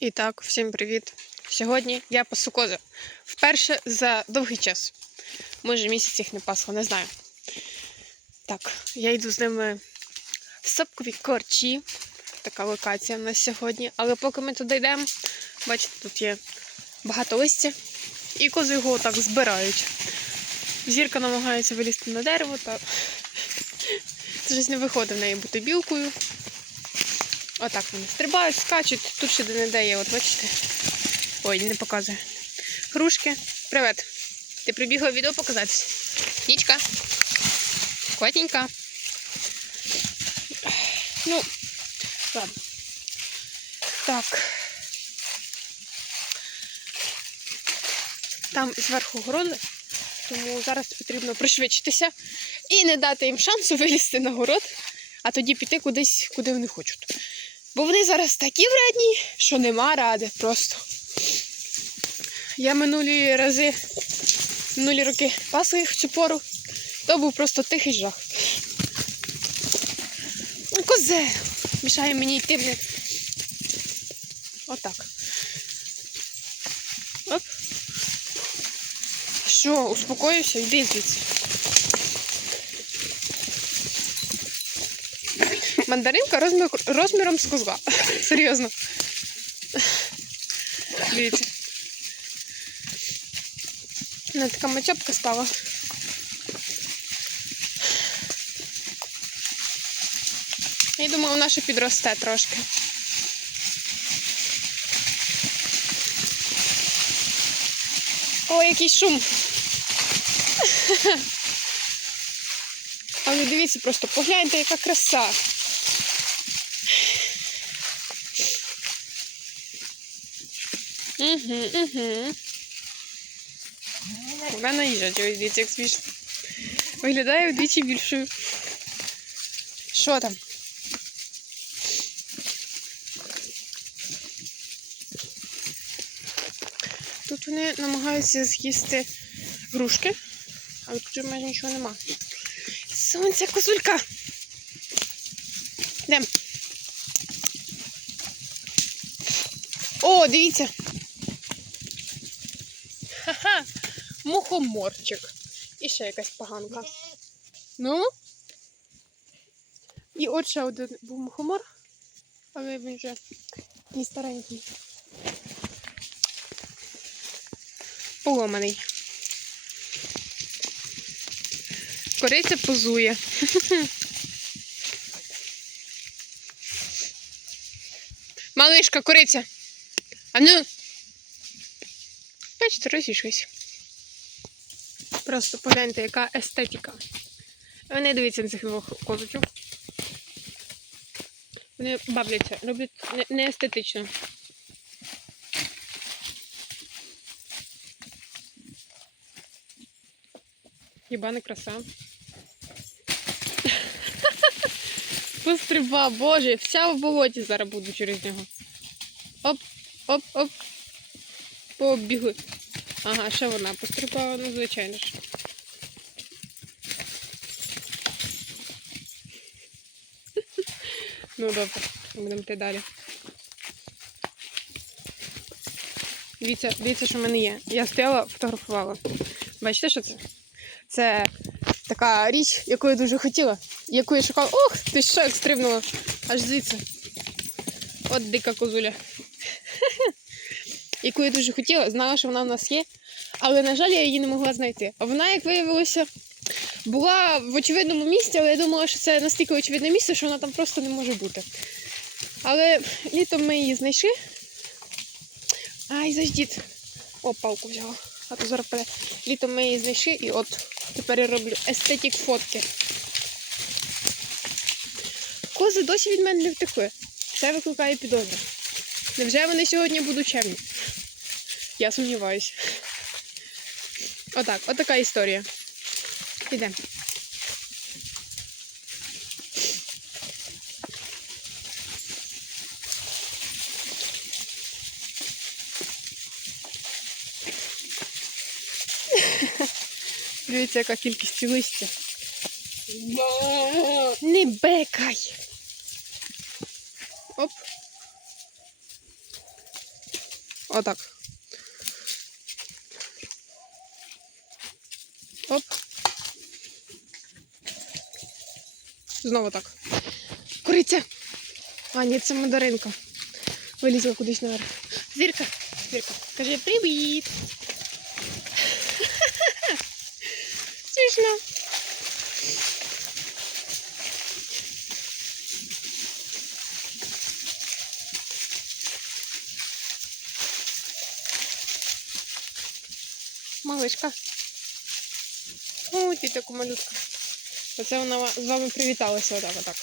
І так, всім привіт. Сьогодні я пасу кози. Вперше за довгий час. Може, місяць їх не пасла, не знаю. Так, я йду з ними в Сопкові корчі. Така локація в нас сьогодні. Але поки ми туди йдемо, бачите, тут є багато листя. І кози його так збирають. Зірка намагається вилізти на дерево, та щось не виходить в неї бути білкою. Отак вони стрибають, скачуть. Тут ще де-не-де є, от бачите. Ой, не показує. Грушки. Привет. Ти прибігла відео показатись? Нічка. Котенька. Ну, ладно. Так. Там зверху городи, тому зараз потрібно пришвидшитися і не дати їм шансу вилізти на город, а тоді піти кудись, куди вони хочуть. Бо вони зараз такі вредні, що нема ради просто. Я минулі рази, минулі роки пасла їх в цю пору, то був просто тихий жах. Ну, Козе! Мішає мені йти в них. Отак. Оп. Що, успокоївся? Йди звідси. Мандаринка розмір, розміром з козла. Серйозно. Дивіться. Вона така мачопка стала. Я думаю, вона ще підросте трошки. Ой, який шум. Але дивіться, просто погляньте, яка краса. Угу, угу. Вона ось дивіться, як смішно. Виглядає вдвічі більшою. Що там? Тут вони намагаються з'їсти грушки, але тут же майже нічого нема. Сонця козулька. Йдем. О, дивіться. Ха-ха. Мухоморчик. І ще якась поганка. Ну. І от ще один був мухомор, але він вже не старенький. Поломаний. Кориця позує. Малишка, кориця. А ну. Бачите, розійшлись. Просто погляньте, яка естетика. Вони дивіться на цих двох козочок. Вони бавляться, роблять не, не. Хіба не краса? Пострибав, боже, вся в болоті зараз буду через нього. Оп, оп, оп. Побігли. Ага, ще вона пострибала, ну звичайно ж. Ну добре, будемо йти далі. Дивіться, дивіться, що в мене є. Я стояла, фотографувала. Бачите, що це? Це така річ, яку я дуже хотіла, яку я шукала. Ох, ти що, як стрибнула. Аж звідси. От дика козуля. Яку я дуже хотіла, знала, що вона в нас є, але, на жаль, я її не могла знайти. А вона, як виявилося, була в очевидному місці, але я думала, що це настільки очевидне місце, що вона там просто не може бути. Але літом ми її знайшли. Ай, заждіть. О, палку взяла. А то зараз паде. Літом ми її знайшли і от тепер я роблю естетик фотки. Кози досі від мене не втекли. Це викликає підозри. Невже вони сьогодні будуть чемні? Я сумніваюся. Отак, отака історія. Підемо. Дивіться, яка кількість листя. Не бекай. Оп. Отак. Знову так. Куриця. А, ні, це мандаринка. Вилізла кудись наверх. Зірка. Зірка. Каже привіт. Смішно. Малишка. О, ти така малютка. Оце вона з вами привіталася отак, отак.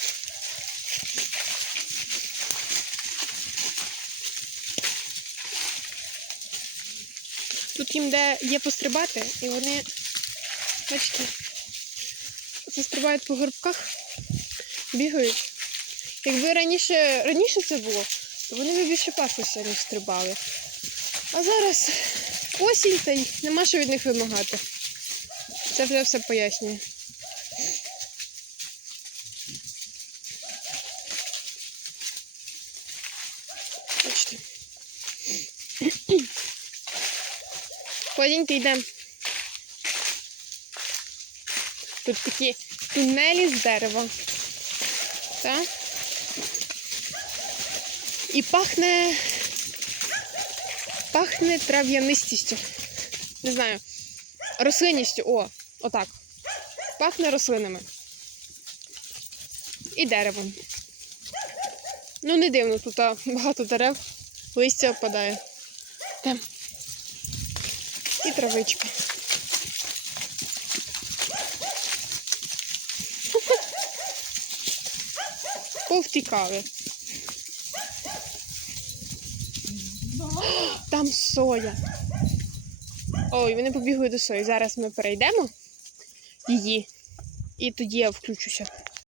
Тут їм де є пострибати, і вони, бачите, це стрибають по горбках, бігають. Якби раніше, раніше це було, то вони б більше паслися, ніж стрибали. А зараз осінь та й нема що від них вимагати. Це вже все пояснює. Ходіньте йдемо. Тут такі тунелі з дерева. Так? І пахне. Пахне трав'янистістю. Не знаю. Рослинністю. О, отак. Пахне рослинами. І деревом. Ну, не дивно, тут багато дерев, листя опадає. Там. І травичка. Повтікали. Там соя. Ой, вони побігли до сої. Зараз ми перейдемо її. І тоді я включуся.